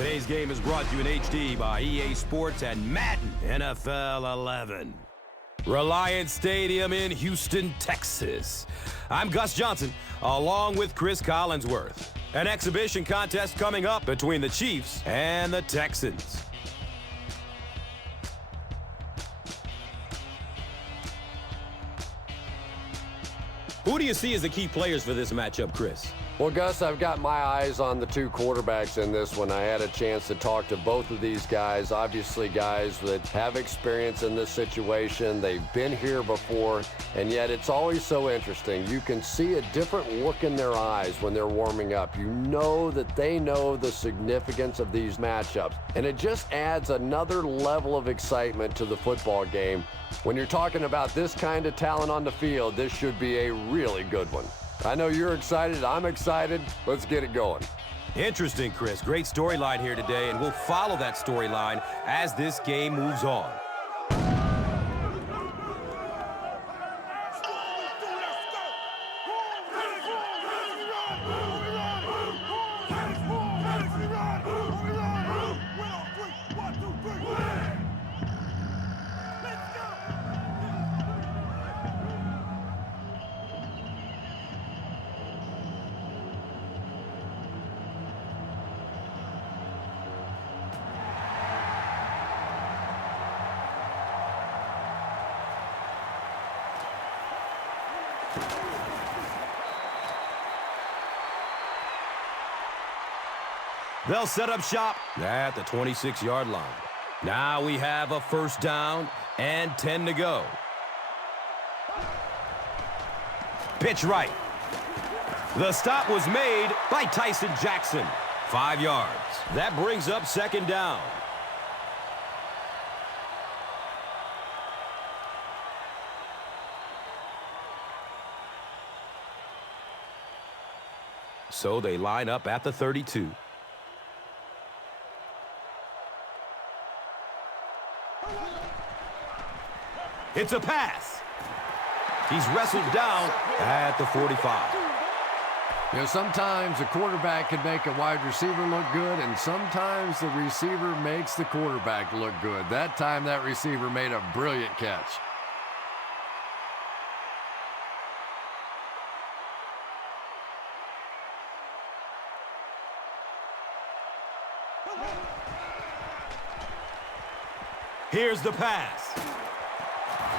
Today's game is brought to you in HD by EA Sports and Madden NFL 11. Reliance Stadium in Houston, Texas. I'm Gus Johnson, along with Chris Collinsworth. An exhibition contest coming up between the Chiefs and the Texans. Who do you see as the key players for this matchup, Chris? Well, Gus, I've got my eyes on the two quarterbacks in this one. I had a chance to talk to both of these guys, obviously guys that have experience in this situation. They've been here before, and yet it's always so interesting. You can see a different look in their eyes when they're warming up. You know that they know the significance of these matchups, and it just adds another level of excitement to the football game. When you're talking about this kind of talent on the field, this should be a really good one. I know you're excited. I'm excited. Let's get it going. Interesting, Chris. Great storyline here today, and we'll follow that storyline as this game moves on. They'll set up shop at the 26-yard line. Now we have a first down and 10 to go. Pitch right. The stop was made by Tyson Jackson. 5 yards. That brings up second down. So they line up at the 32. It's a pass. He's wrestled down at the 45. You know, sometimes a quarterback can make a wide receiver look good, and sometimes the receiver makes the quarterback look good. That time, that receiver made a brilliant catch. Here's the pass.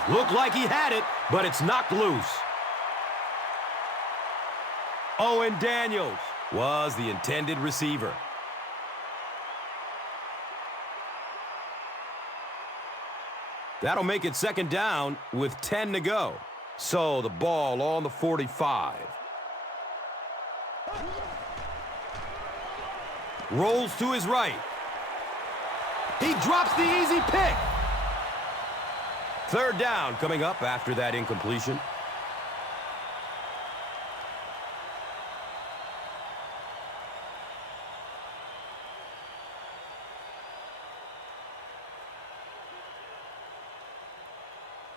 Looked like he had it, but it's knocked loose. Owen Daniels was the intended receiver. That'll make it second down with 10 to go. So the ball on the 45. Rolls to his right. He drops the easy pick. Third down coming up after that incompletion.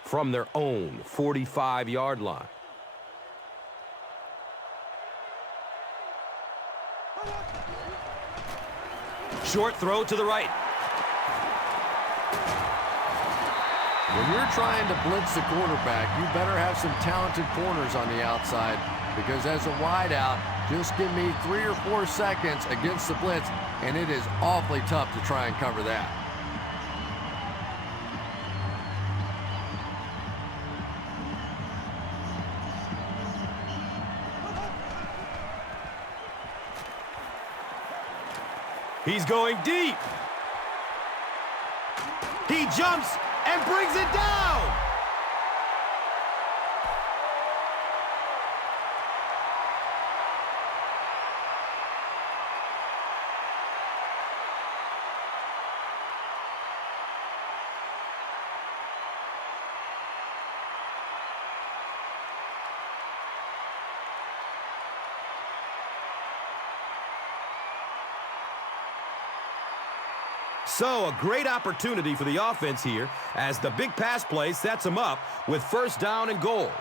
From their own 45-yard line. Short throw to the right. When you're trying to blitz the quarterback, you better have some talented corners on the outside, because as a wideout, just give me 3 or 4 seconds against the blitz, and it is awfully tough to try and cover that. He's going deep. He jumps and brings it down. So a great opportunity for the offense here as the big pass play sets them up with first down and goal.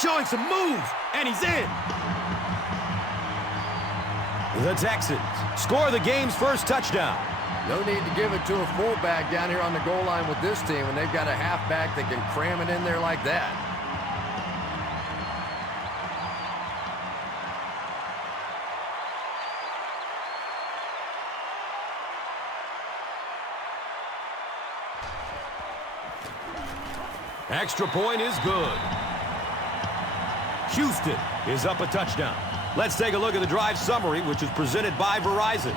showing some moves, and he's in. The Texans score the game's first touchdown. No need to give it to a fullback down here on the goal line with this team when they've got a halfback that can cram it in there like that. Extra point is good. Houston is up a touchdown. Let's take a look at the drive summary, which is presented by Verizon.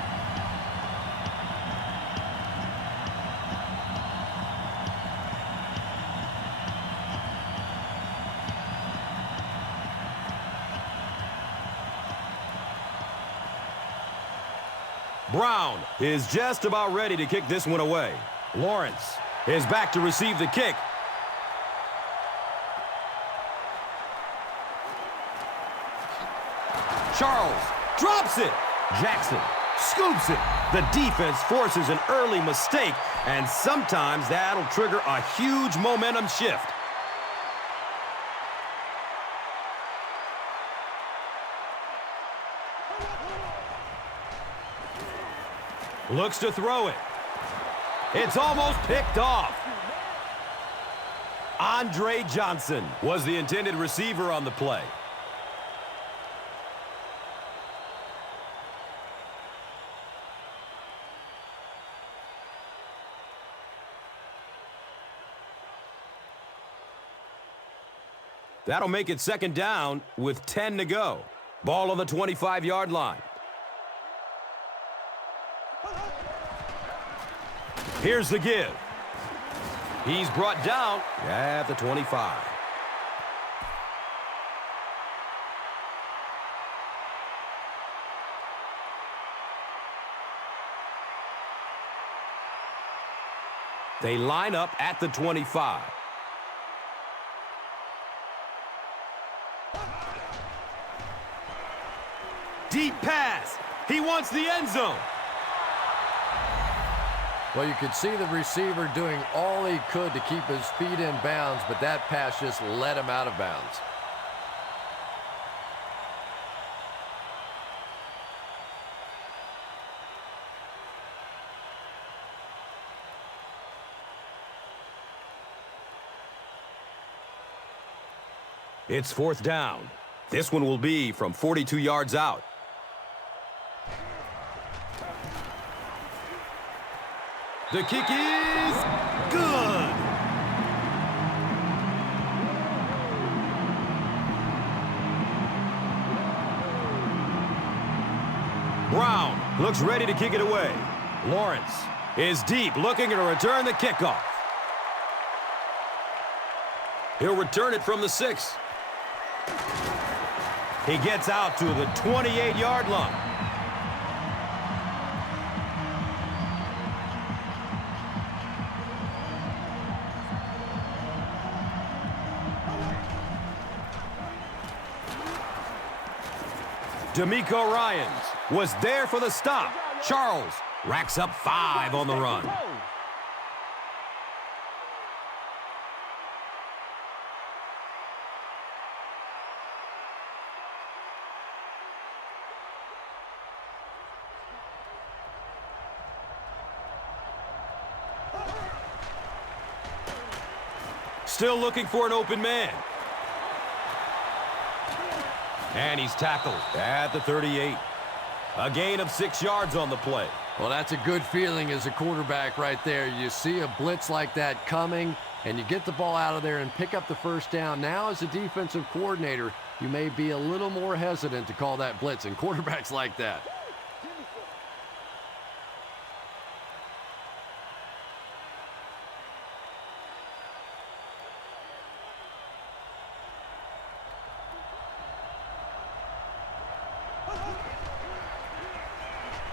Brown is just about ready to kick this one away. Lawrence is back to receive the kick. Charles drops it. Jackson scoops it. The defense forces an early mistake, and sometimes that'll trigger a huge momentum shift. Looks to throw it. It's almost picked off. Andre Johnson was the intended receiver on the play. That'll make it second down with 10 to go. Ball on the 25-yard line. Here's the give. He's brought down at the 25. They line up at the 25. Deep pass. He wants the end zone. Well, you could see the receiver doing all he could to keep his feet in bounds, but that pass just let him out of bounds. It's fourth down. This one will be from 42 yards out. The kick is good. Brown looks ready to kick it away. Lawrence is deep, looking to return the kickoff. He'll return it from the 6. He gets out to the 28-yard line. D'Amico Ryans was there for the stop. Charles racks up 5 on the run. Still looking for an open man. And he's tackled at the 38. A gain of 6 yards on the play. Well, that's a good feeling as a quarterback right there. You see a blitz like that coming, and you get the ball out of there and pick up the first down. Now, as a defensive coordinator, you may be a little more hesitant to call that blitz, and quarterbacks like that.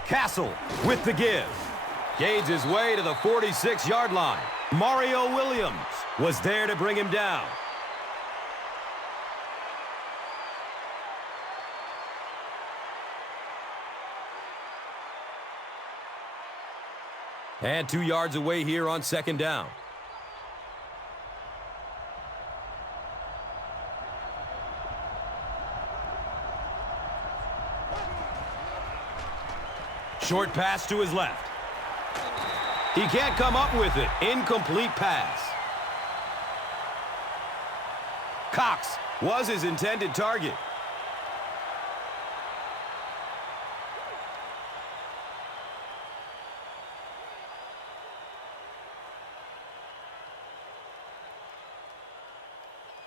Castle with the give. Gauges his way to the 46-yard line. Mario Williams was there to bring him down. And 2 yards away here on second down. Short pass to his left. He can't come up with it. Incomplete pass. Cox was his intended target.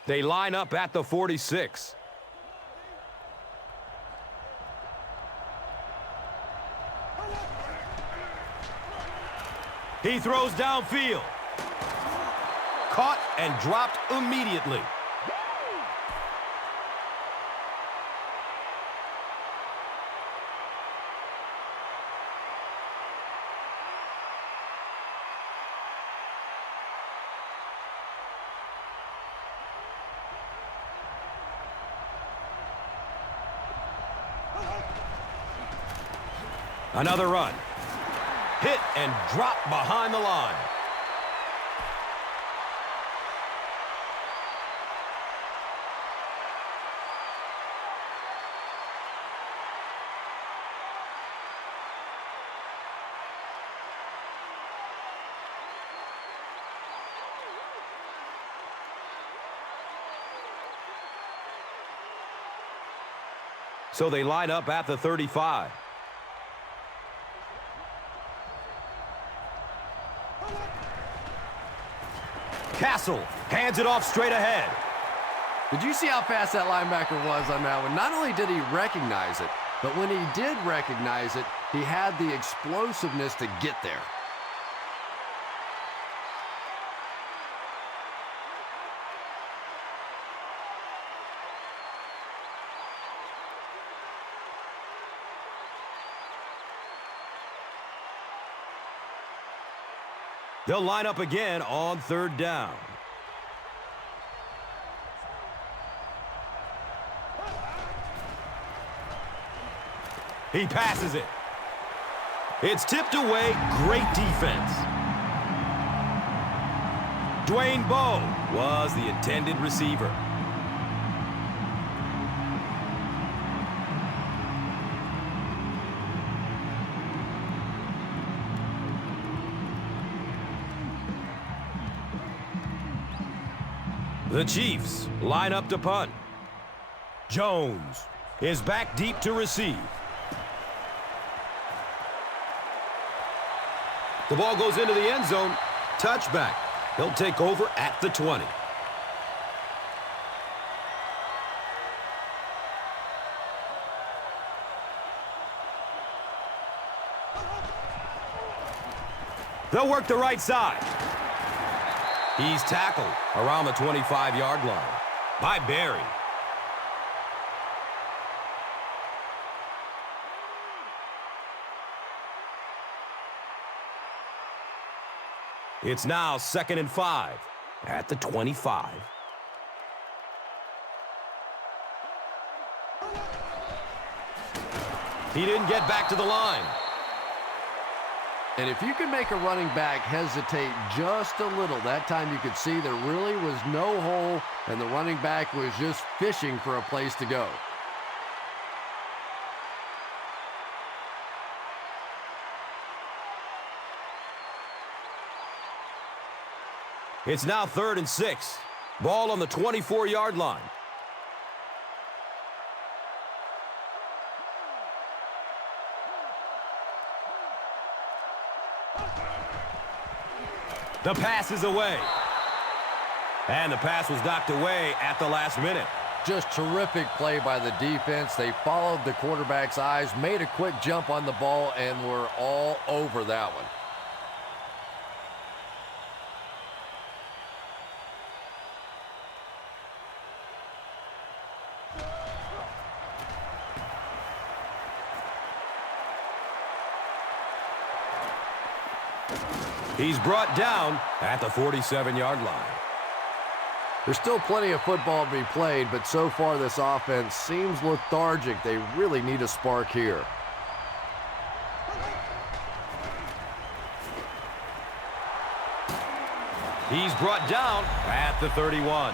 They line up at the 46. He throws downfield. Caught and dropped immediately. Another run. Hit and drop behind the line. So they line up at the 35. Castle hands it off straight ahead. Did you see how fast that linebacker was on that one? Not only did he recognize it, but when he did recognize it, he had the explosiveness to get there. They'll line up again on third down. He passes it. It's tipped away. Great defense. Dwayne Bowe was the intended receiver. The Chiefs line up to punt. Jones is back deep to receive. The ball goes into the end zone. Touchback. He'll take over at the 20. They'll work the right side. He's tackled around the 25-yard line by Barry. It's now 2nd and 5 at the 25. He didn't get back to the line. And if you can make a running back hesitate just a little, that time you could see there really was no hole, and the running back was just fishing for a place to go. It's now 3rd and 6. Ball on the 24-yard line. The pass is away. And the pass was knocked away at the last minute. Just terrific play by the defense. They followed the quarterback's eyes, made a quick jump on the ball, and were all over that one. He's brought down at the 47-yard line. There's still plenty of football to be played, but so far this offense seems lethargic. They really need a spark here. He's brought down at the 31.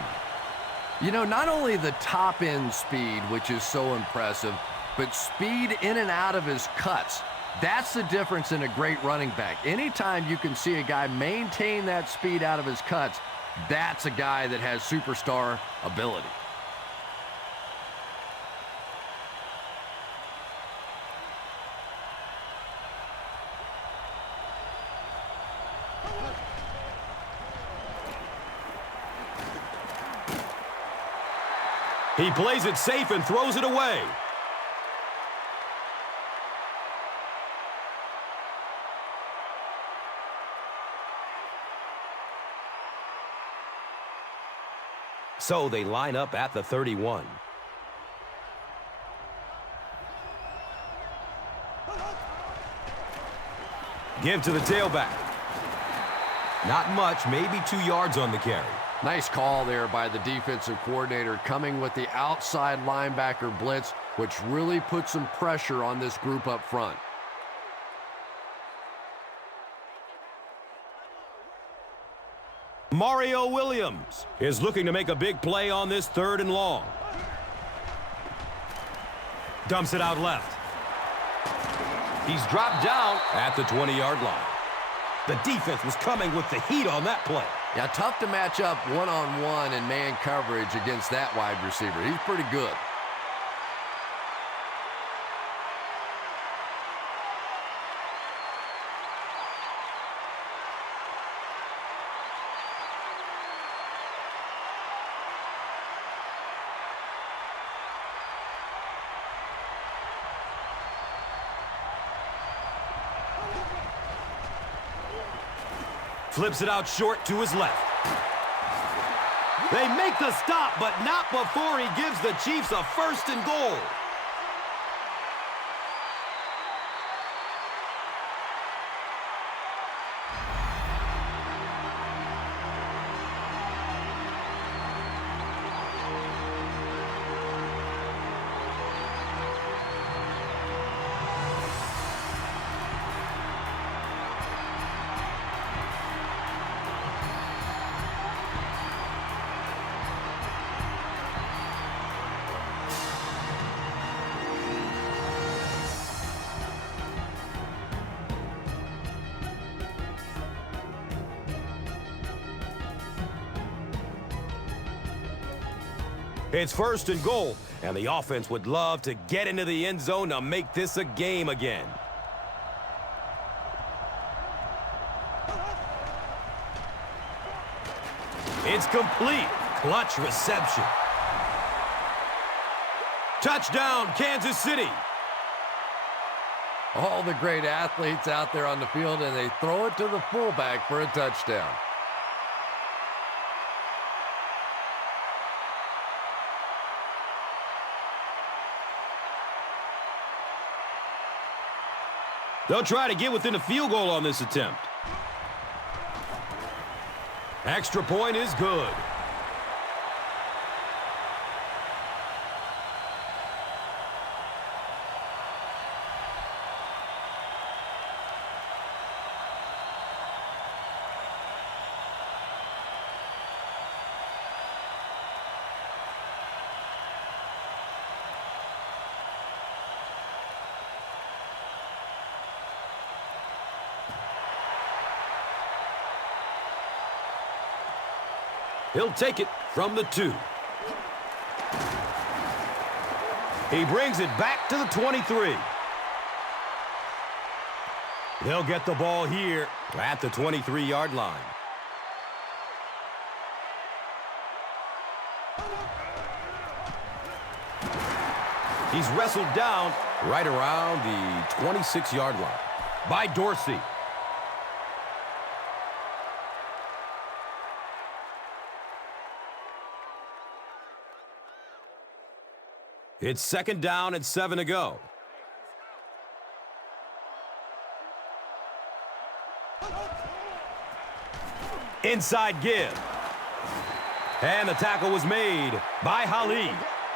You know, not only the top-end speed, which is so impressive, but speed in and out of his cuts. That's the difference in a great running back. Anytime you can see a guy maintain that speed out of his cuts, that's a guy that has superstar ability. He plays it safe and throws it away. So they line up at the 31. Give to the tailback. Not much, maybe 2 yards on the carry. Nice call there by the defensive coordinator, coming with the outside linebacker blitz, which really put some pressure on this group up front. Mario Williams is looking to make a big play on this 3rd and long. Dumps it out left. He's dropped down at the 20-yard line. The defense was coming with the heat on that play. Yeah, tough to match up one-on-one in man coverage against that wide receiver. He's pretty good. Flips it out short to his left. They make the stop, but not before he gives the Chiefs a 1st and goal. It's 1st and goal, and the offense would love to get into the end zone to make this a game again. It's complete. Clutch reception. Touchdown, Kansas City. All the great athletes out there on the field, and they throw it to the fullback for a touchdown. They'll try to get within a field goal on this attempt. Extra point is good. He'll take it from the 2. He brings it back to the 23. They'll get the ball here at the 23-yard line. He's wrestled down right around the 26-yard line by Dorsey. It's 2nd down and 7 to go. Inside give. And the tackle was made by Ali.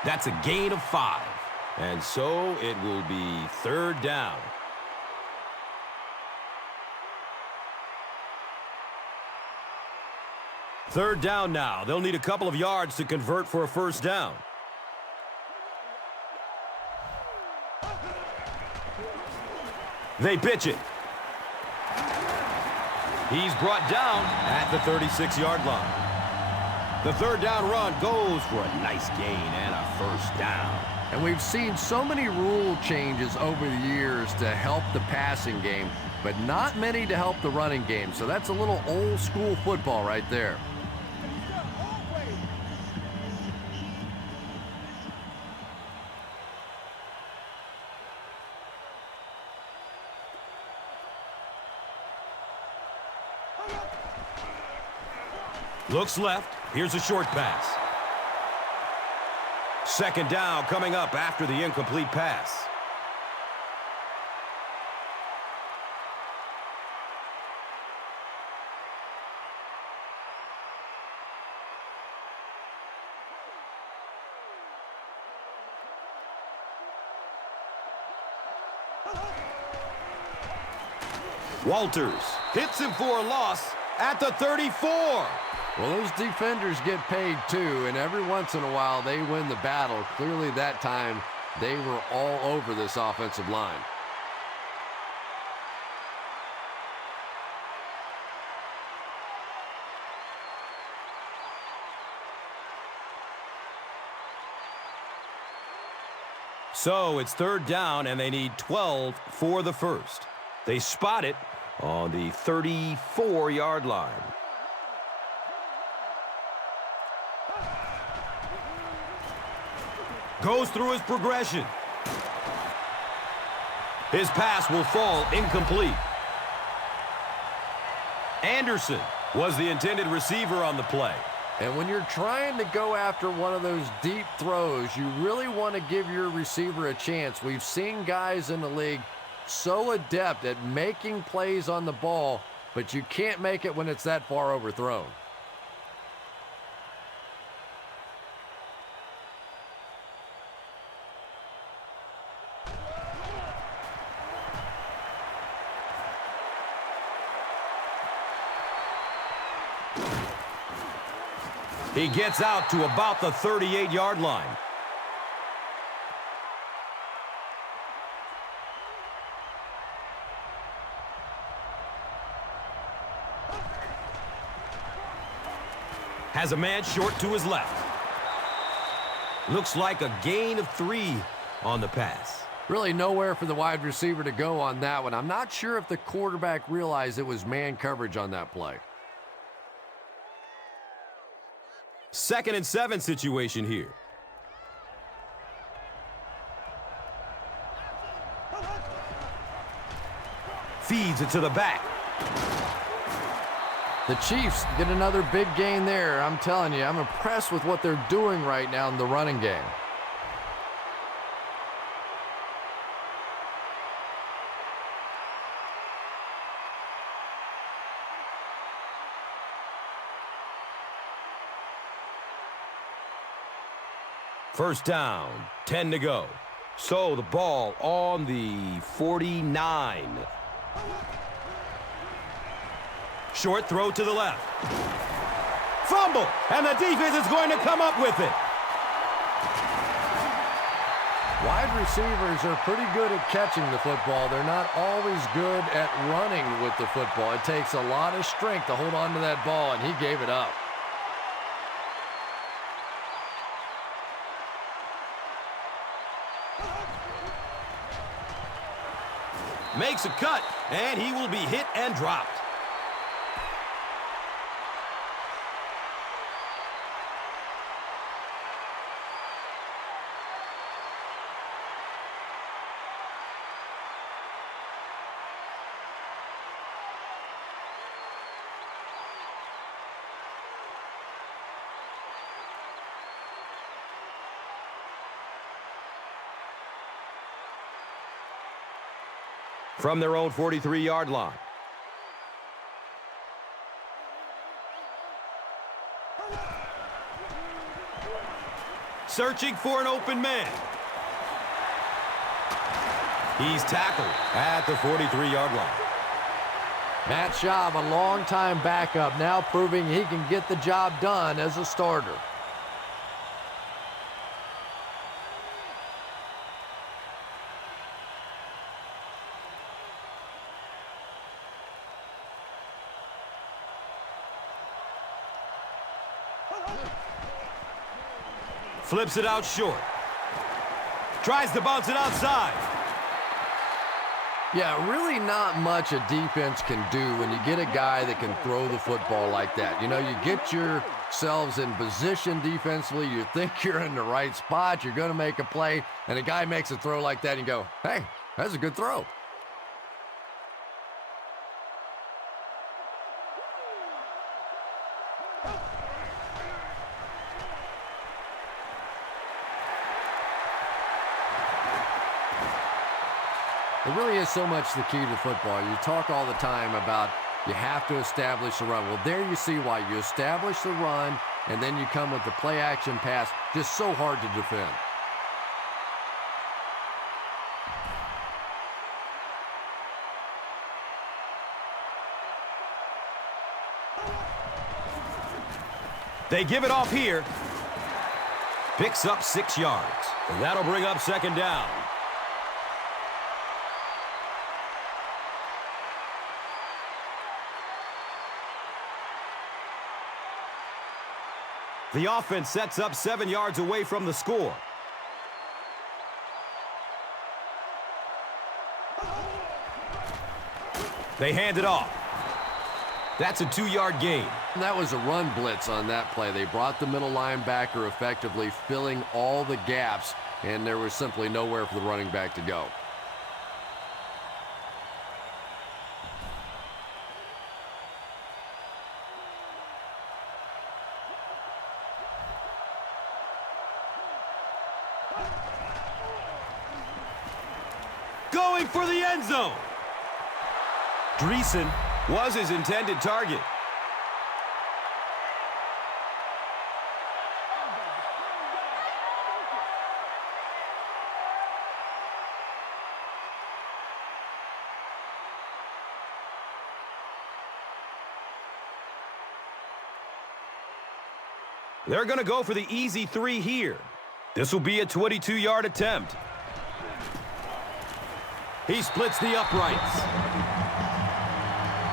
That's a gain of 5. And so it will be 3rd down. Third down now. They'll need a couple of yards to convert for a 1st down. They pitch it. He's brought down at the 36-yard line. The third down run goes for a nice gain and a first down. And we've seen so many rule changes over the years to help the passing game, but not many to help the running game. So that's a little old school football right there. Looks left. Here's a short pass. Second down coming up after the incomplete pass. Walters hits him for a loss at the 34. Well, those defenders get paid too, and every once in a while they win the battle. Clearly that time they were all over this offensive line. So it's third down, and they need 12 for the first. They spot it on the 34-yard line. Goes through his progression. His pass will fall incomplete. Anderson was the intended receiver on the play. And when you're trying to go after one of those deep throws, you really want to give your receiver a chance. We've seen guys in the league so adept at making plays on the ball, but you can't make it when it's that far overthrown. He gets out to about the 38-yard line. Has a man short to his left. Looks like a gain of 3 on the pass. Really nowhere for the wide receiver to go on that one. I'm not sure if the quarterback realized it was man coverage on that play. 2nd and 7 situation here. Feeds it to the back. The Chiefs get another big gain there. I'm telling you, I'm impressed with what they're doing right now in the running game. First down, 10 to go. So the ball on the 49. Short throw to the left. Fumble, and the defense is going to come up with it. Wide receivers are pretty good at catching the football. They're not always good at running with the football. It takes a lot of strength to hold on to that ball, and he gave it up. Makes a cut, and he will be hit and dropped. From their own 43-yard line. Searching for an open man. He's tackled at the 43-yard line. Matt Schaub, a long-time backup, now proving he can get the job done as a starter. Flips it out short. Tries to bounce it outside. Yeah, really not much a defense can do when you get a guy that can throw the football like that. You know, you get yourselves in position defensively. You think you're in the right spot. You're going to make a play, and a guy makes a throw like that, and you go, hey, that's a good throw. It really is so much the key to football. You talk all the time about you have to establish the run. Well, there you see why. You establish the run, and then you come with the play-action pass. Just so hard to defend. They give it off here. Picks up 6 yards. And that'll bring up second down. The offense sets up 7 yards away from the score. They hand it off. That's a 2-yard gain. That was a run blitz on that play. They brought the middle linebacker effectively, filling all the gaps, and there was simply nowhere for the running back to go. Going for the end zone. Dreesen was his intended target. They're going to go for the easy 3 here. This will be a 22-yard attempt. He splits the uprights.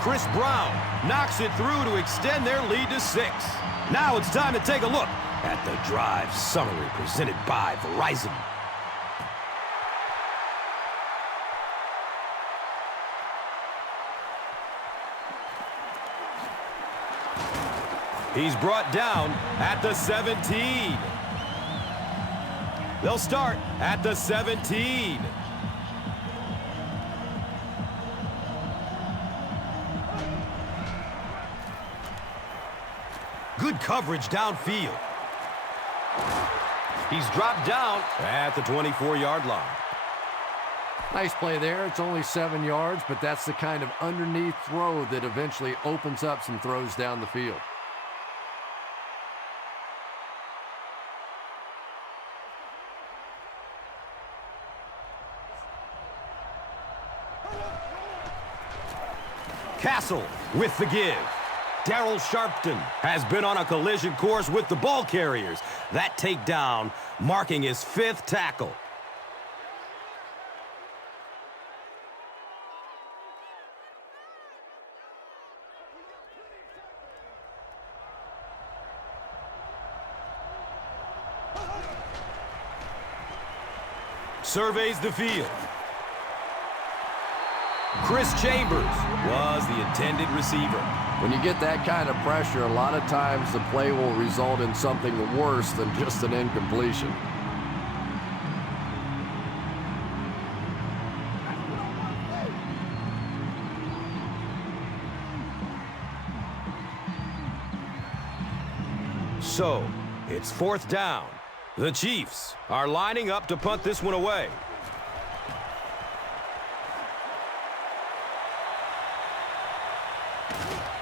Chris Brown knocks it through to extend their lead to 6. Now it's time to take a look at the drive summary presented by Verizon. He's brought down at the 17. They'll start at the 17. Good coverage downfield. He's dropped down at the 24-yard line. Nice play there. It's only 7 yards, but that's the kind of underneath throw that eventually opens up some throws down the field. Castle with the give. Darryl Sharpton has been on a collision course with the ball carriers. That takedown marking his 5th tackle. Surveys the field. Chris Chambers was the intended receiver. When you get that kind of pressure, a lot of times the play will result in something worse than just an incompletion. So, it's 4th down. The Chiefs are lining up to punt this one away.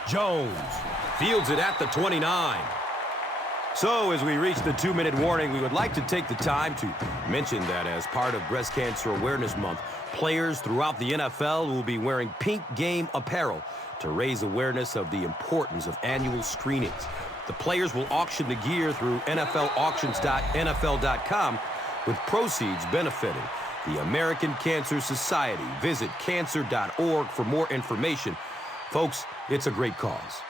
Jones fields it at the 29. So as we reach the 2-minute warning, we would like to take the time to mention that as part of Breast Cancer Awareness Month, players throughout the NFL will be wearing pink game apparel to raise awareness of the importance of annual screenings. The players will auction the gear through NFLauctions.nfl.com, with proceeds benefiting the American Cancer Society. Visit cancer.org for more information. Folks, it's a great cause.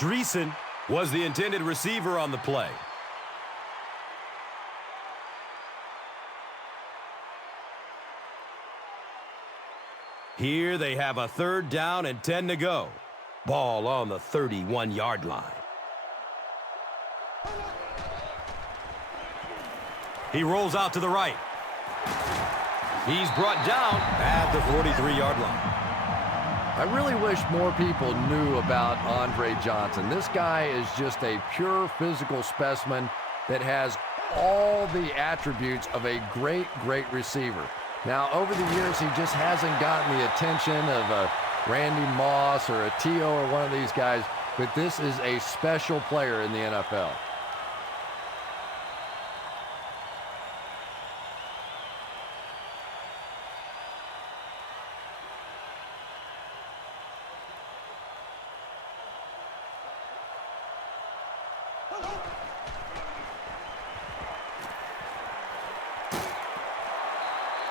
Dreesen was the intended receiver on the play. Here they have a 3rd down and 10 to go. Ball on the 31-yard line. He rolls out to the right. He's brought down at the 43-yard line. I really wish more people knew about Andre Johnson. This guy is just a pure physical specimen that has all the attributes of a great, great receiver. Now, over the years, he just hasn't gotten the attention of a Randy Moss or a T.O. or one of these guys, but this is a special player in the NFL.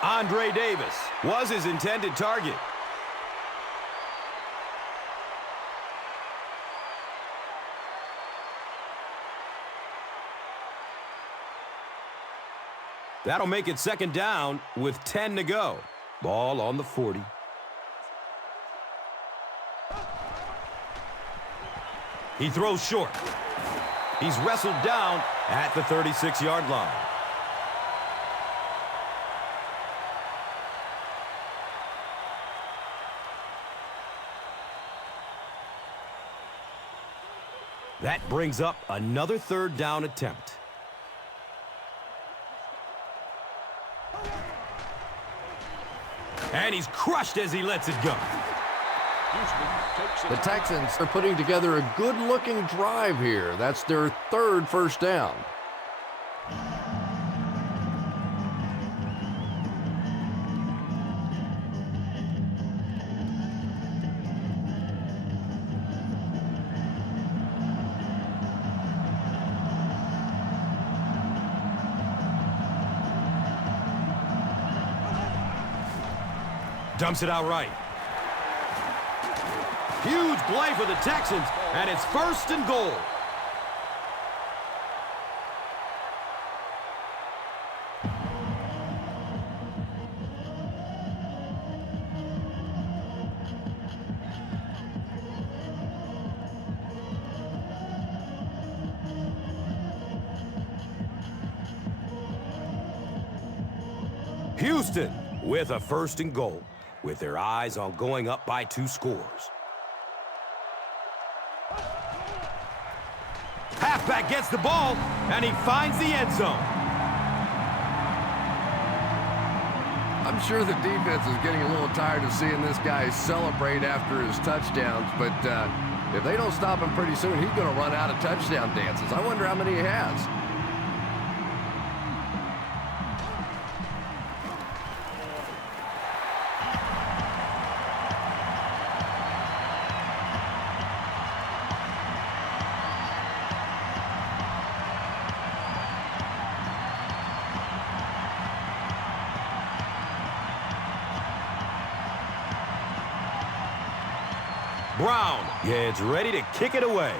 Andre Davis was his intended target. That'll make it 2nd down with 10 to go. Ball on the 40. He throws short. He's wrestled down at the 36-yard line. That brings up another 3rd down attempt. And he's crushed as he lets it go. The Texans are putting together a good-looking drive here. That's their 3rd first down. Dumps it out right. Huge play for the Texans, and it's 1st and goal. Houston with a 1st and goal, with their eyes on going up by 2 scores. Halfback gets the ball, and he finds the end zone. I'm sure the defense is getting a little tired of seeing this guy celebrate after his touchdowns, but if they don't stop him pretty soon, he's going to run out of touchdown dances. I wonder how many he has. Brown gets ready to kick it away.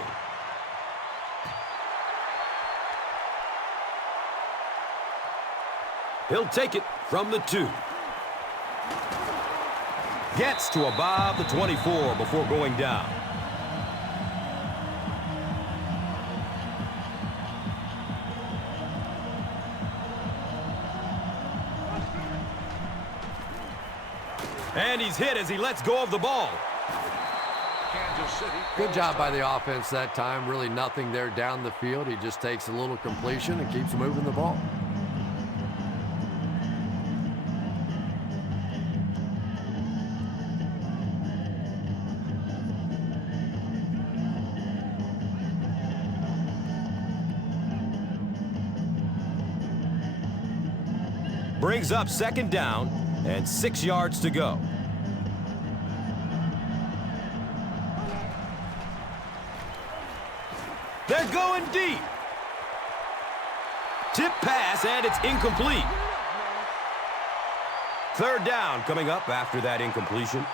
He'll take it from the 2. Gets to about the 24 before going down. And he's hit as he lets go of the ball. Good job by the offense that time. Really nothing there down the field. He just takes a little completion and keeps moving the ball. Brings up 2nd down and 6 yards to go. They're going deep. Tip pass, and it's incomplete. 3rd down coming up after that incompletion.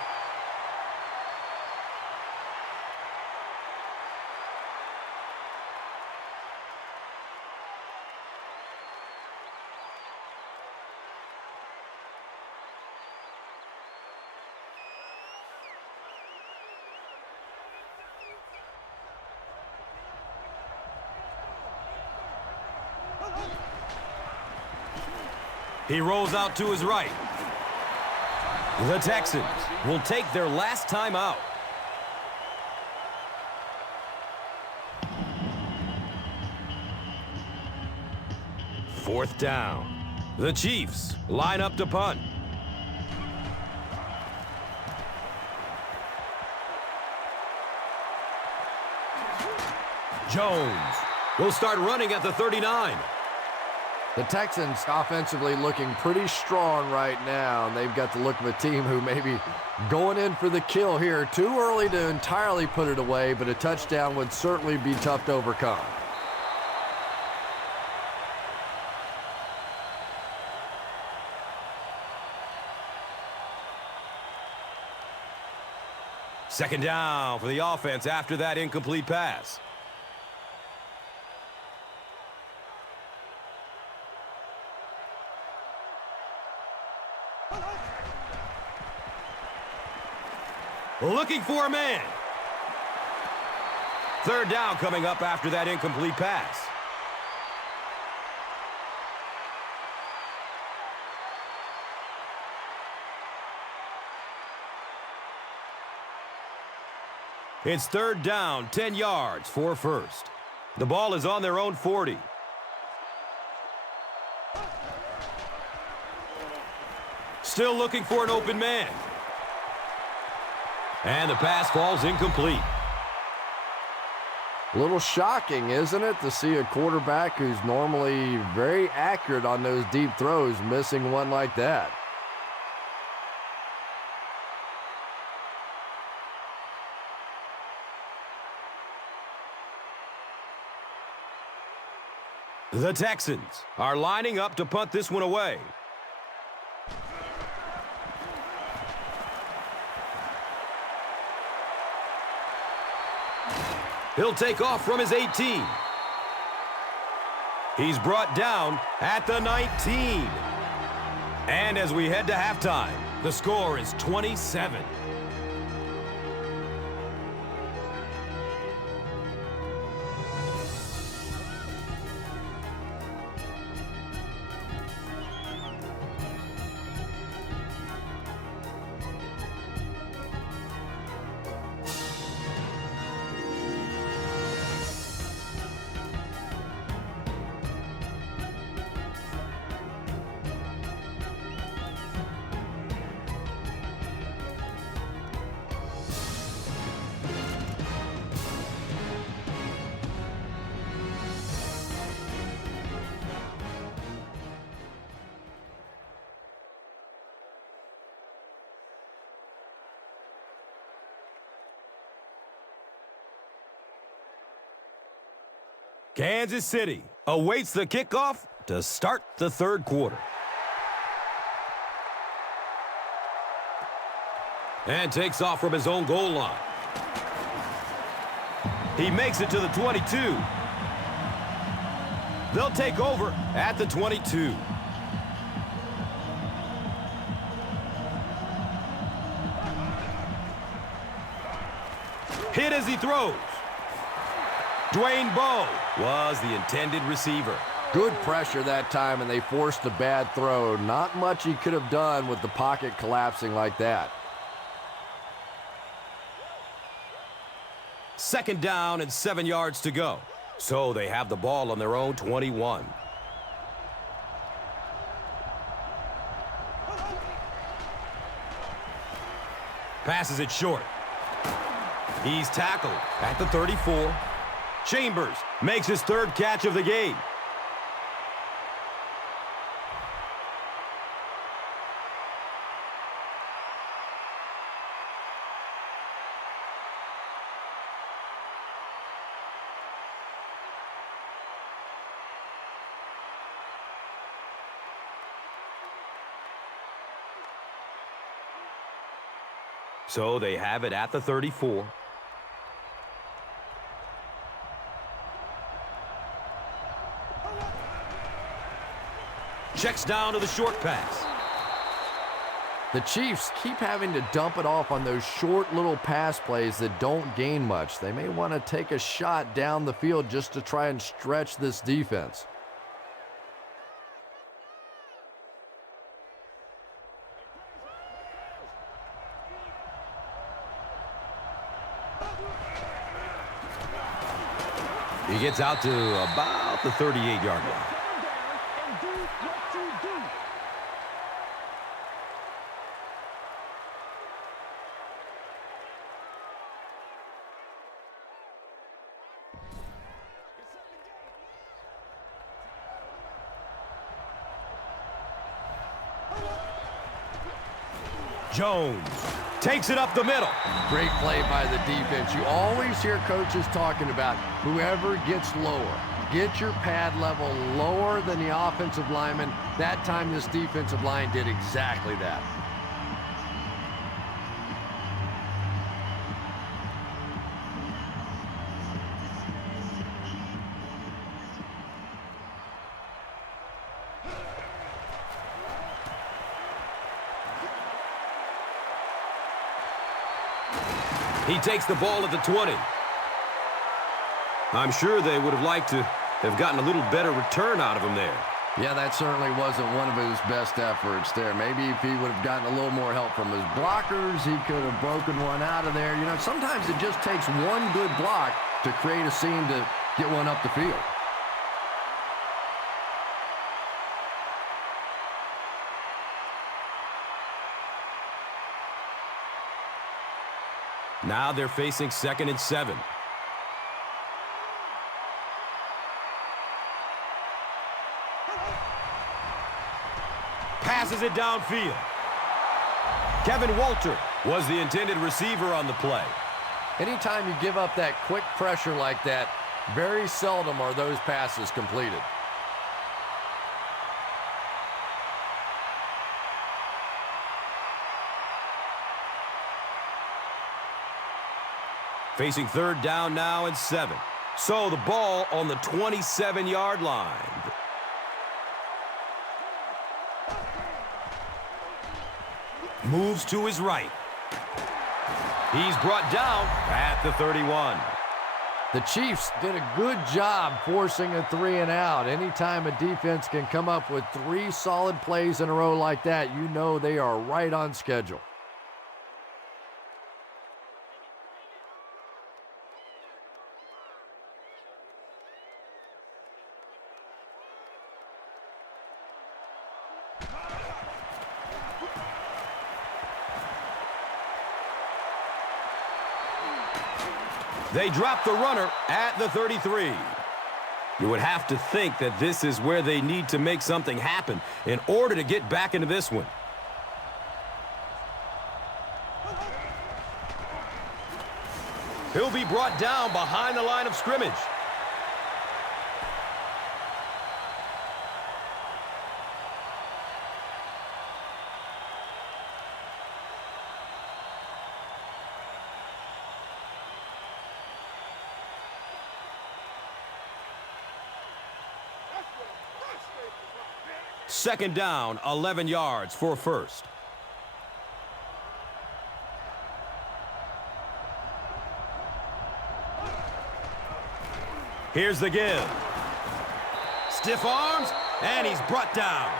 He rolls out to his right. The Texans will take their last time out. Fourth down. The Chiefs line up to punt. Jones will start running at the 39. The Texans offensively looking pretty strong right now, and they've got the look of a team who may be going in for the kill here. Too early to entirely put it away, but a touchdown would certainly be tough to overcome. Second down for the offense after that incomplete pass. Looking for a man. Third down coming up after that incomplete pass. It's third down, 10 yards for first. The ball is on their own 40. Still looking for an open man. And the pass falls incomplete. A little shocking, isn't it, to see a quarterback who's normally very accurate on those deep throws missing one like that. The Texans are lining up to punt this one away. He'll take off from his 18. He's brought down at the 19. And as we head to halftime, the score is 27. Kansas City awaits the kickoff to start the third quarter. And takes off from his own goal line. He makes it to the 22. They'll take over at the 22. Hit as he throws. Dwayne Bowe was the intended receiver. Good pressure that time, and they forced a bad throw. Not much he could have done with the pocket collapsing like that. Second down and 7 yards to go. So they have the ball on their own 21. Passes it short. He's tackled at the 34. Chambers makes his third catch of the game. So they have it at the 34. Checks down to the short pass. The Chiefs keep having to dump it off on those short little pass plays that don't gain much. They may want to take a shot down the field just to try and stretch this defense. He gets out to about the 38-yard line. Jones takes it up the middle. Great play by the defense. You always hear coaches talking about whoever gets lower. Get your pad level lower than the offensive lineman. That time this defensive line did exactly that. He takes the ball at the 20. I'm sure they would have liked to have gotten a little better return out of him there. Yeah, that certainly wasn't one of his best efforts there. Maybe if he would have gotten a little more help from his blockers, he could have broken one out of there. You know, sometimes it just takes one good block to create a seam to get one up the field. Now they're facing 2nd and 7. Passes it downfield. Kevin Walter was the intended receiver on the play. Anytime you give up that quick pressure like that, very seldom are those passes completed. Facing 3rd down now and 7. So the ball on the 27-yard line. Moves to his right. He's brought down at the 31. The Chiefs did a good job forcing a 3-and-out. Anytime a defense can come up with 3 solid plays in a row like that, you know they are right on schedule. They drop the runner at the 33. You would have to think that this is where they need to make something happen in order to get back into this one. He'll be brought down behind the line of scrimmage. Second down, 11 yards for first. Here's the give. Stiff arms, and he's brought down.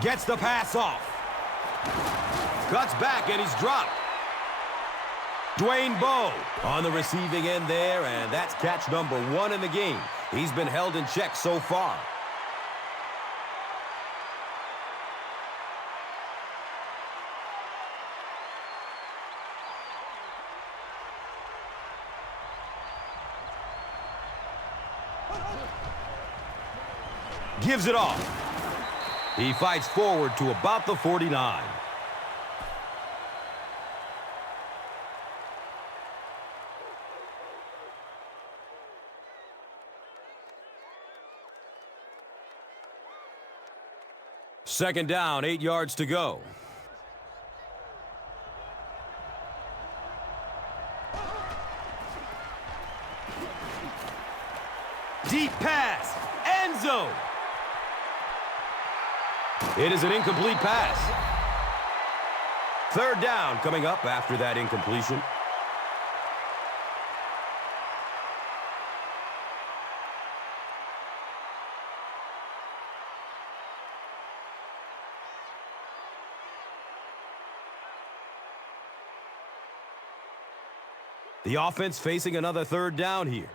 Gets the pass off. Cuts back, and he's dropped. Dwayne Bowe on the receiving end there, and that's catch number 1 in the game. He's been held in check so far. Gives it off. He fights forward to about the 49. Second down, 8 yards to go. Deep pass, end zone. It is an incomplete pass. Third down coming up after that incompletion. The offense facing another third down here.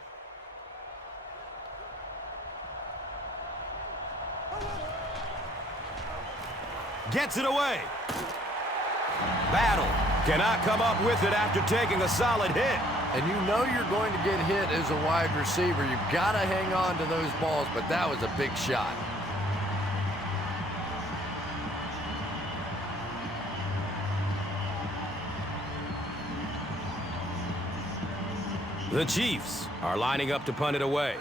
Gets it away. Battle. Cannot come up with it after taking a solid hit. And you know you're going to get hit as a wide receiver. You've got to hang on to those balls, but that was a big shot. The Chiefs are lining up to punt it away.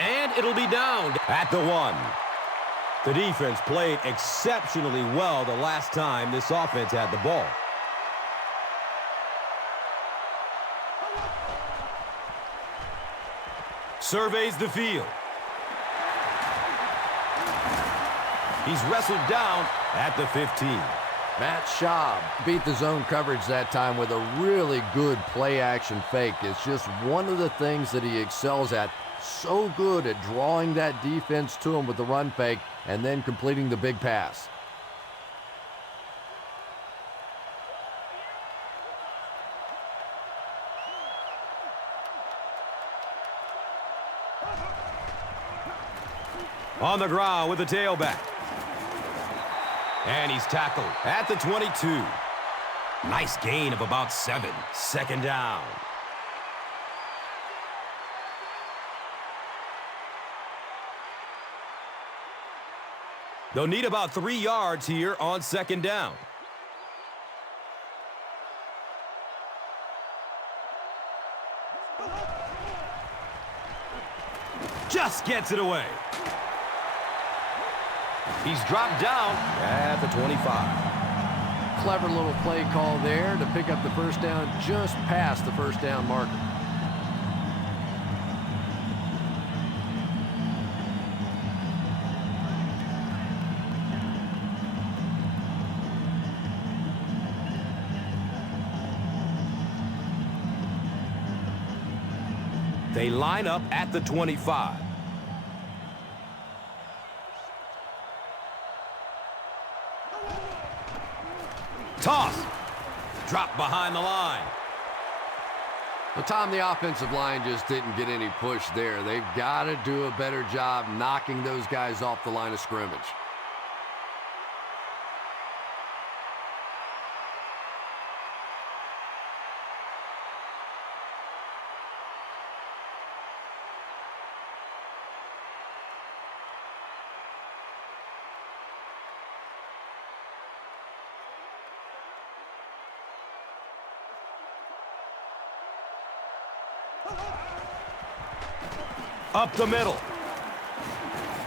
And it'll be down at the 1. The defense played exceptionally well the last time this offense had the ball. Surveys the field. He's wrestled down at the 15. Matt Schaub beat the zone coverage that time with a really good play-action fake. It's just one of the things that he excels at. So good at drawing that defense to him with the run fake and then completing the big pass. On the ground with the tailback. And he's tackled at the 22. Nice gain of about 7. Second down. They'll need about 3 yards here on second down. Just gets it away. He's dropped down at the 25. Clever little play call there to pick up the first down just past the first down marker. They line up at the 25. Toss. Drop behind the line. Well, Tom, the offensive line just didn't get any push there. They've got to do a better job knocking those guys off the line of scrimmage. Up the middle.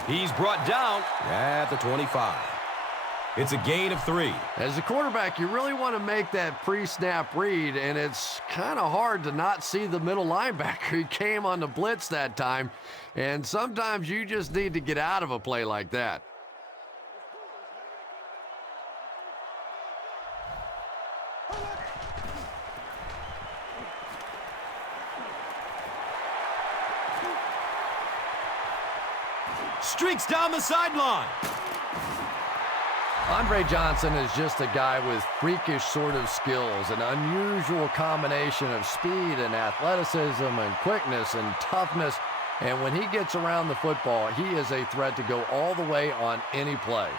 He's brought down at the 25. It's a gain of 3. As a quarterback, you really want to make that pre-snap read, and it's kind of hard to not see the middle linebacker. He came on the blitz that time, and sometimes you just need to get out of a play like that. Streaks down the sideline. Andre Johnson is just a guy with freakish sort of skills, an unusual combination of speed and athleticism and quickness and toughness. And when he gets around the football, he is a threat to go all the way on any play.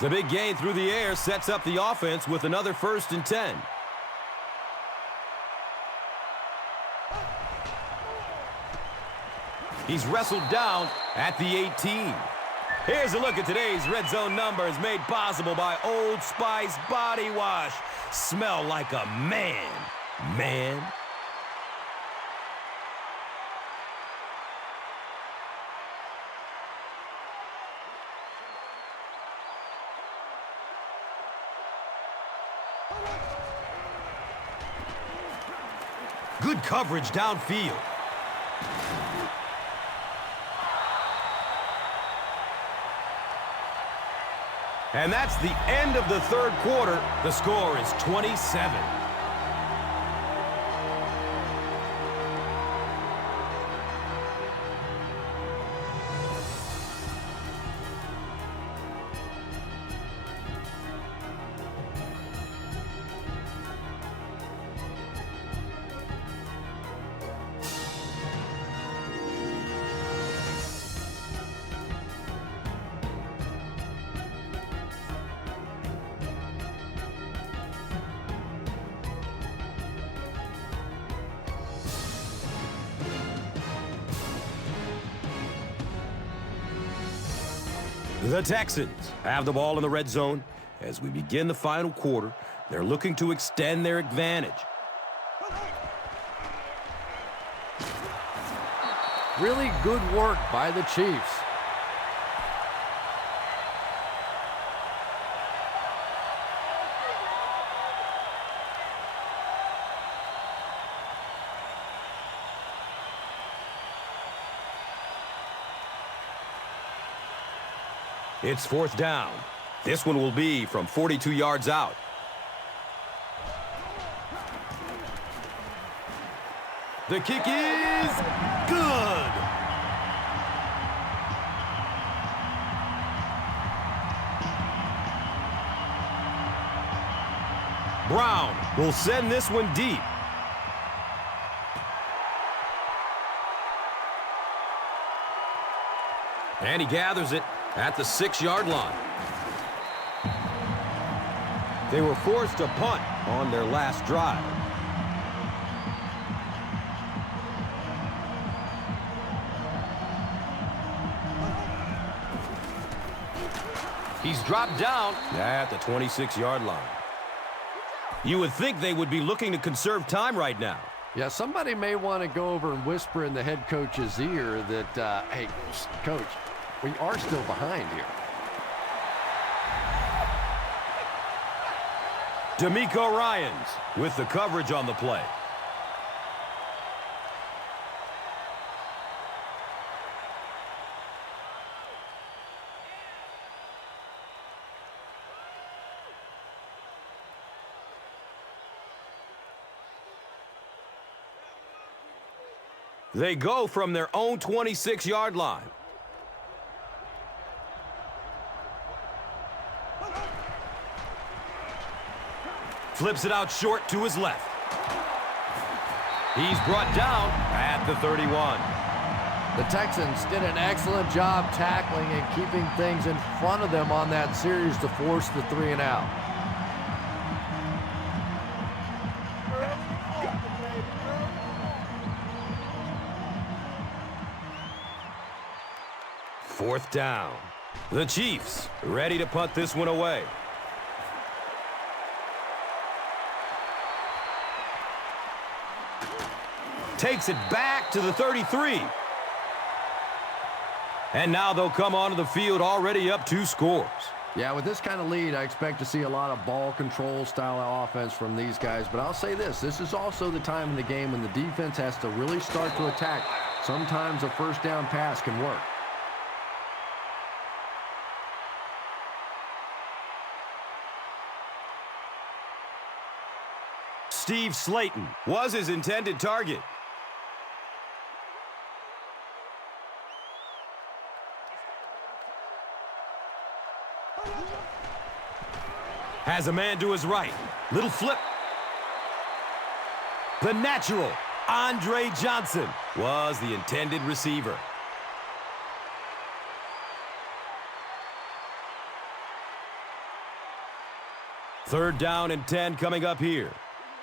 The big gain through the air sets up the offense with another 1st and 10. He's wrestled down at the 18. Here's a look at today's red zone numbers made possible by Old Spice Body Wash. Smell like a man. Man. Good coverage downfield. And that's the end of the third quarter. The score is 27. The Texans have the ball in the red zone. As we begin the final quarter, they're looking to extend their advantage. Really good work by the Chiefs. It's fourth down. This one will be from 42 yards out. The kick is good. Brown will send this one deep. And he gathers it at the 6-yard line. They were forced to punt on their last drive. He's dropped down at the 26-yard line. You would think they would be looking to conserve time right now. Yeah, somebody may want to go over and whisper in the head coach's ear that, hey, coach, we are still behind here. D'Amico Ryans with the coverage on the play. They go from their own 26-yard line. Flips it out short to his left. He's brought down at the 31. The Texans did an excellent job tackling and keeping things in front of them on that series to force the 3-and-out. Fourth down. The Chiefs ready to punt this one away. Takes it back to the 33. And now they'll come onto the field already up 2 scores. Yeah, with this kind of lead, I expect to see a lot of ball control style of offense from these guys. But I'll say this is also the time in the game when the defense has to really start to attack. Sometimes a first down pass can work. Steve Slayton was his intended target. Has a man to his right. Little flip. The natural, Andre Johnson, was the intended receiver. Third down and 10 coming up here.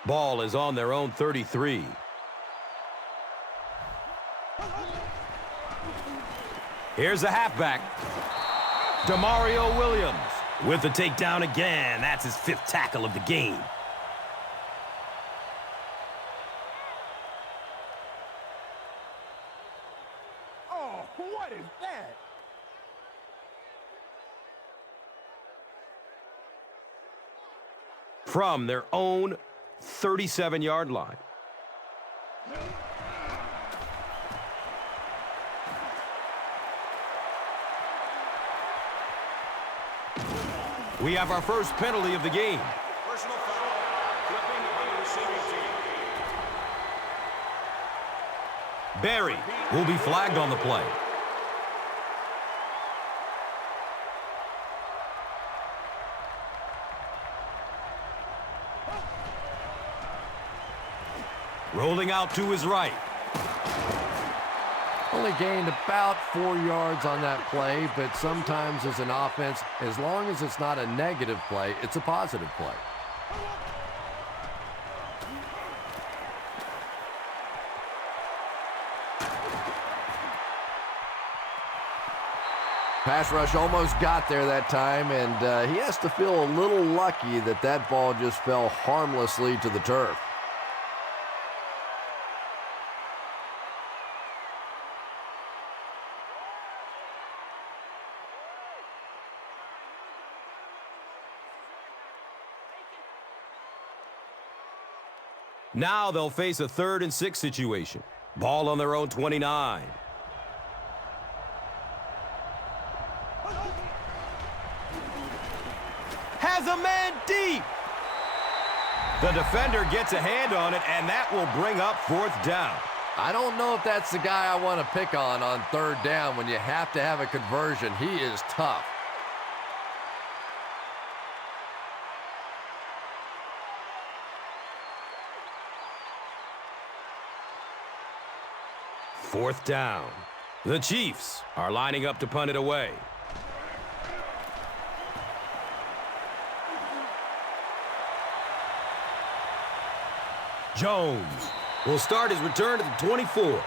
Ball is on their own 33. Here's the halfback. Demario Williams with the takedown again. That's his 5th tackle of the game. Oh, what is that? from their own 37-yard line. We have our first penalty of the game. Personal foul, flipping on the receiving team. Barry will be flagged on the play. Rolling out to his right. Only gained about 4 yards on that play, but sometimes as an offense, as long as it's not a negative play, it's a positive play. Pass rush almost got there that time, and he has to feel a little lucky that that ball just fell harmlessly to the turf. Now they'll face a 3rd and 6 situation. Ball on their own 29. Has a man deep. The defender gets a hand on it, and that will bring up 4th down. I don't know if that's the guy I want to pick on 3rd down when you have to have a conversion. He is tough. Fourth down. The Chiefs are lining up to punt it away. Jones will start his return to the 24.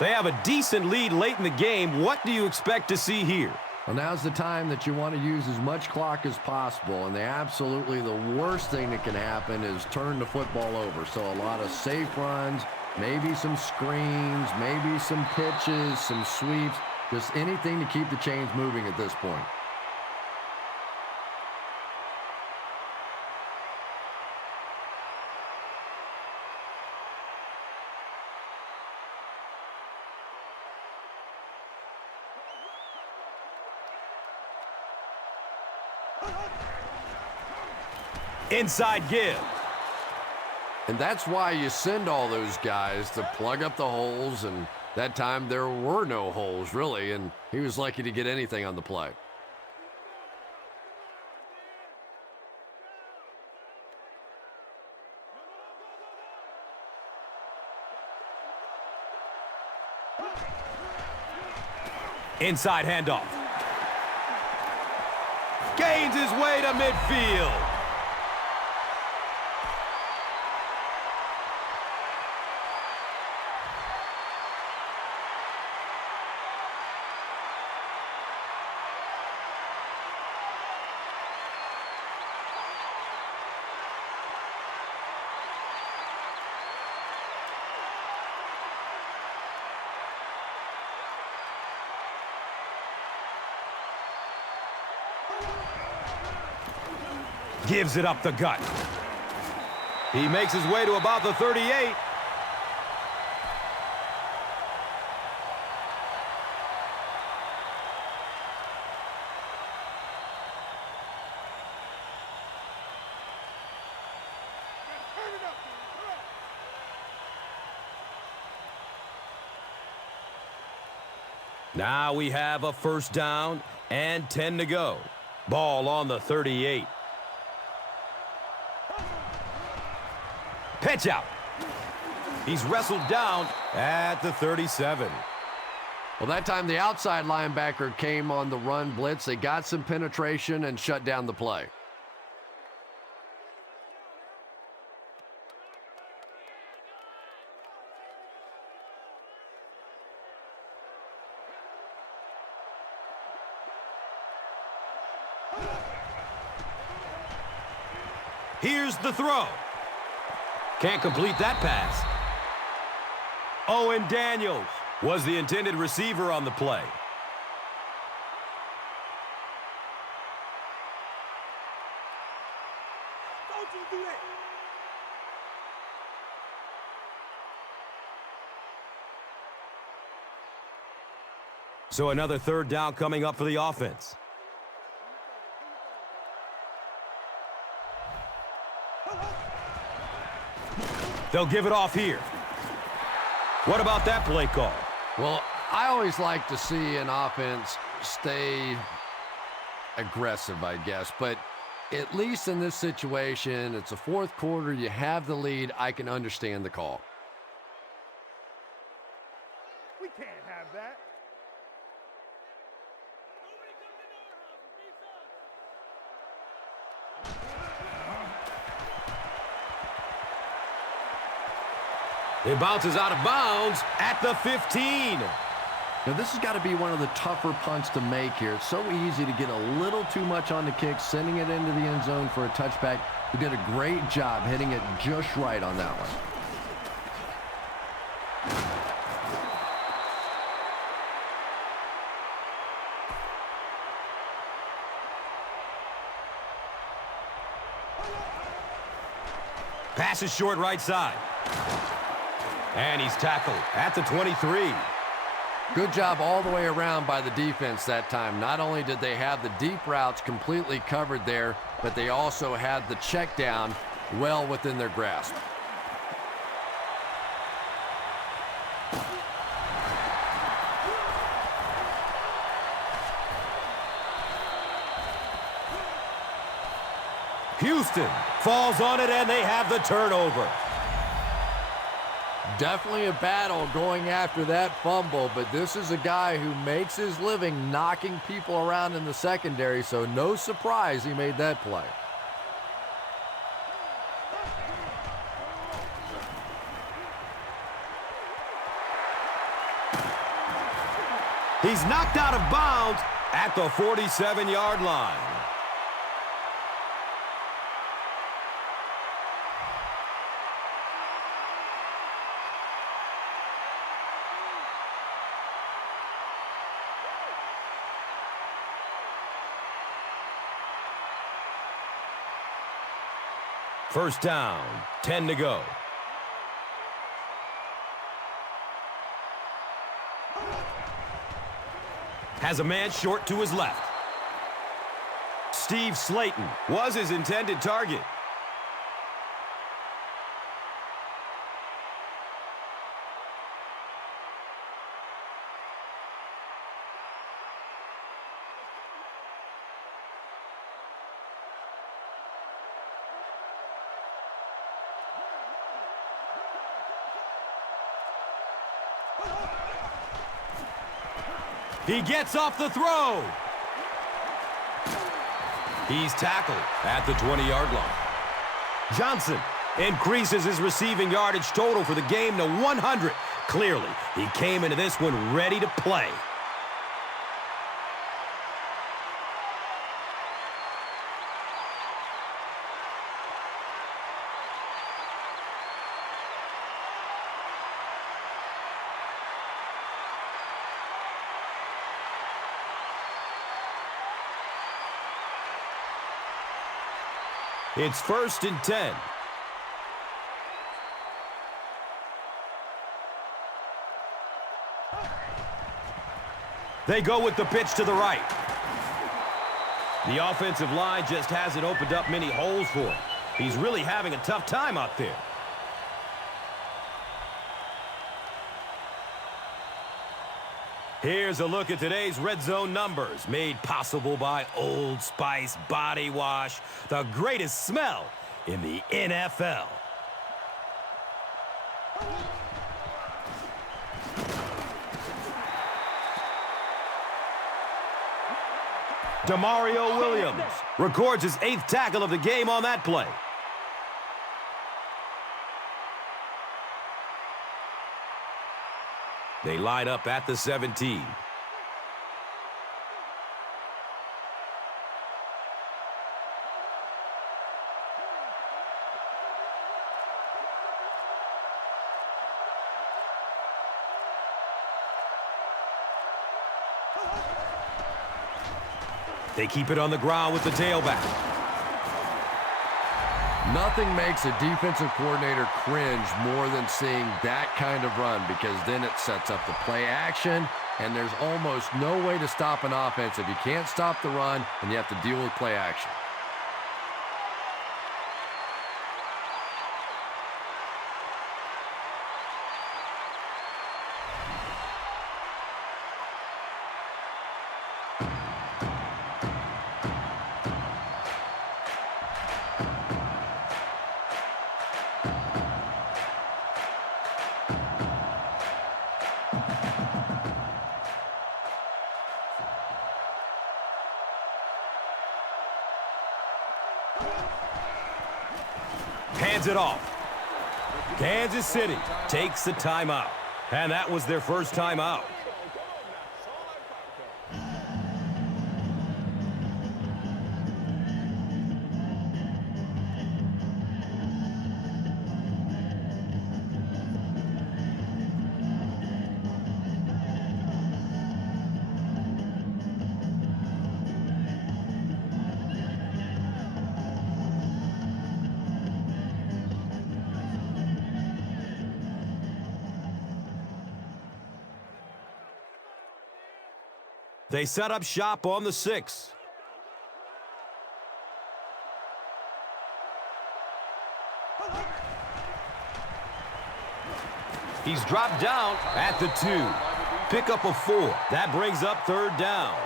They have a decent lead late in the game. What do you expect to see here? Well, now's the time that you want to use as much clock as possible, and absolutely the worst thing that can happen is turn the football over. So a lot of safe runs, maybe some screens, maybe some pitches, some sweeps, just anything to keep the chains moving at this point. Inside give. And that's why you send all those guys to plug up the holes, and that time there were no holes, really, and he was lucky to get anything on the play. Inside handoff. Gains his way to midfield. Gives it up the gut. He makes his way to about the 38. Now we have a first down and 10 to go. Ball on the 38. Pitch out. He's wrestled down at the 37. Well, that time the outside linebacker came on the run blitz. They got some penetration and shut down the play. Here's the throw. Can't complete that pass. Owen Daniels was the intended receiver on the play. told you to do that. So another third down coming up for the offense. They'll give it off here. What about that play call? Well, I always like to see an offense stay aggressive, I guess. But at least in this situation, it's a fourth quarter. You have the lead. I can understand the call. We can't have that. It bounces out of bounds at the 15. Now, this has got to be one of the tougher punts to make here. It's so easy to get a little too much on the kick, sending it into the end zone for a touchback. You did a great job hitting it just right on that one. Pass is short right side. And he's tackled at the 23. Good job all the way around by the defense that time. Not only did they have the deep routes completely covered there, but they also had the check down well within their grasp. Houston falls on it, and they have the turnover. Definitely a battle going after that fumble, but this is a guy who makes his living knocking people around in the secondary, so no surprise he made that play. He's knocked out of bounds at the 47-yard line. First down, 10 to go. Has a man short to his left. Steve Slayton was his intended target. He gets off the throw. He's tackled at the 20-yard line. Johnson increases his receiving yardage total for the game to 100. Clearly, he came into this one ready to play. It's 1st and 10. They go with the pitch to the right. The offensive line just hasn't opened up many holes for him. He's really having a tough time out there. Here's a look at today's Red Zone numbers, made possible by Old Spice Body Wash, the greatest smell in the NFL. Demario Williams records his 8th tackle of the game on that play. They line up at the 17. They keep it on the ground with the tailback. Nothing makes a defensive coordinator cringe more than seeing that kind of run, because then it sets up the play action, and there's almost no way to stop an offense if you can't stop the run and you have to deal with play action. Hands it off. Kansas City takes the timeout. And that was their first timeout. They set up shop on the 6. He's dropped down at the 2. Pick up a 4. That brings up 3rd down.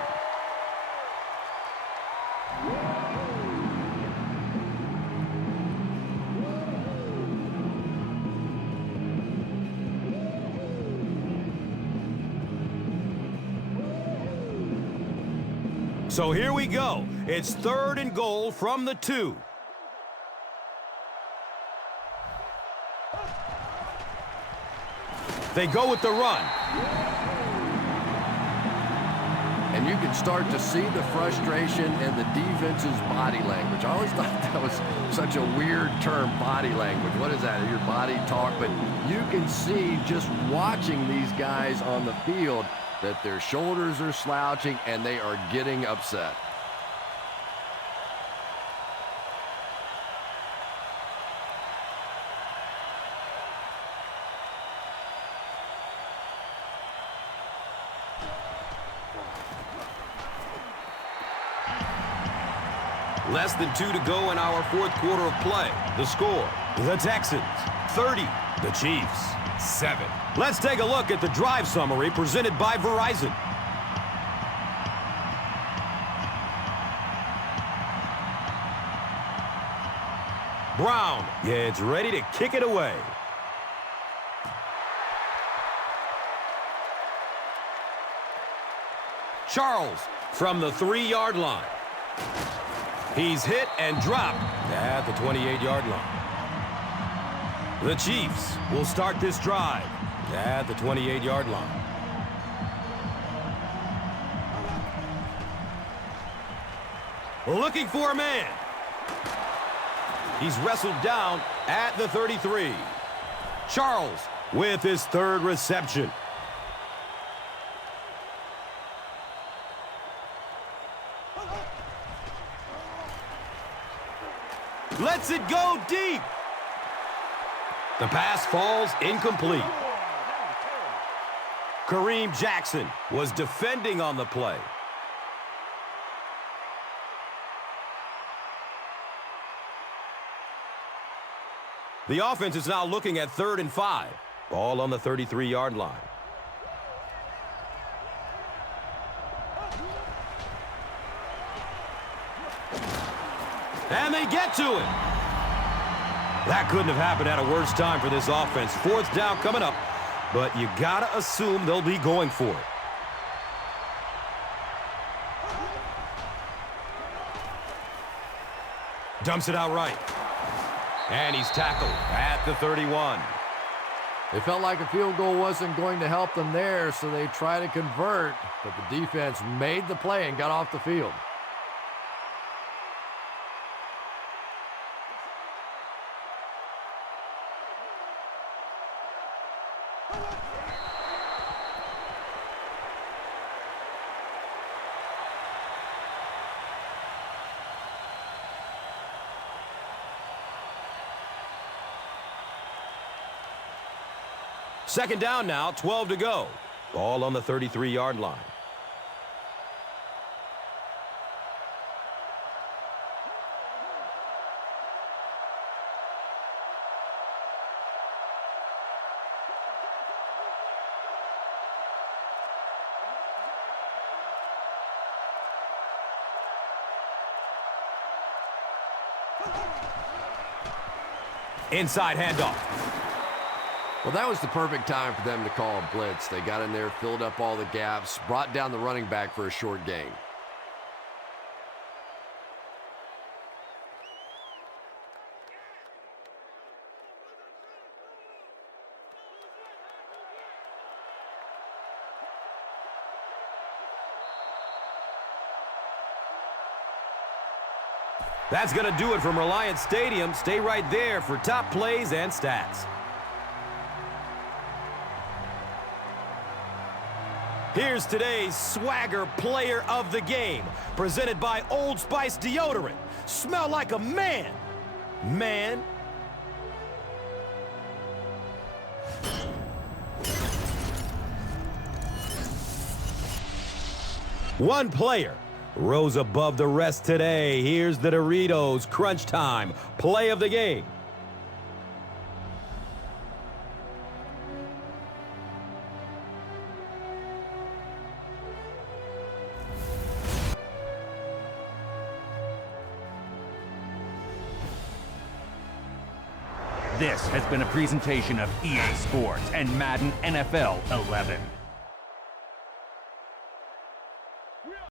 So here we go. It's 3rd and goal from the 2. They go with the run. And you can start to see the frustration in the defense's body language. I always thought that was such a weird term, body language. What is that? Your body talk? But you can see just watching these guys on the field that their shoulders are slouching and they are getting upset. Less than 2 to go in our 4th quarter of play. The score, the Texans 30, the Chiefs 7. Let's take a look at the drive summary presented by Verizon. Brown gets ready to kick it away. Charles from the 3-yard line. He's hit and dropped at the 28-yard line. The Chiefs will start this drive at the 28-yard line. Looking for a man. He's wrestled down at the 33. Charles with his 3rd reception. Lets it go deep. The pass falls incomplete. Kareem Jackson was defending on the play. The offense is now looking at 3rd and 5. Ball on the 33-yard line. And they get to it. That couldn't have happened at a worse time for this offense. 4th down coming up, but you gotta assume they'll be going for it. Dumps it out right. And he's tackled at the 31. They felt like a field goal wasn't going to help them there, so they tried to convert, but the defense made the play and got off the field. Second down now, 12 to go. Ball on the 33-yard line. Inside handoff. Well, that was the perfect time for them to call a blitz. They got in there, filled up all the gaps, brought down the running back for a short gain. That's going to do it from Reliance Stadium. Stay right there for top plays and stats. Here's today's Swagger Player of the Game, presented by Old Spice Deodorant. Smell like a man. Man. One player rose above the rest today. Here's the Doritos Crunch Time Play of the Game. This has been a presentation of EA Sports and Madden NFL 11.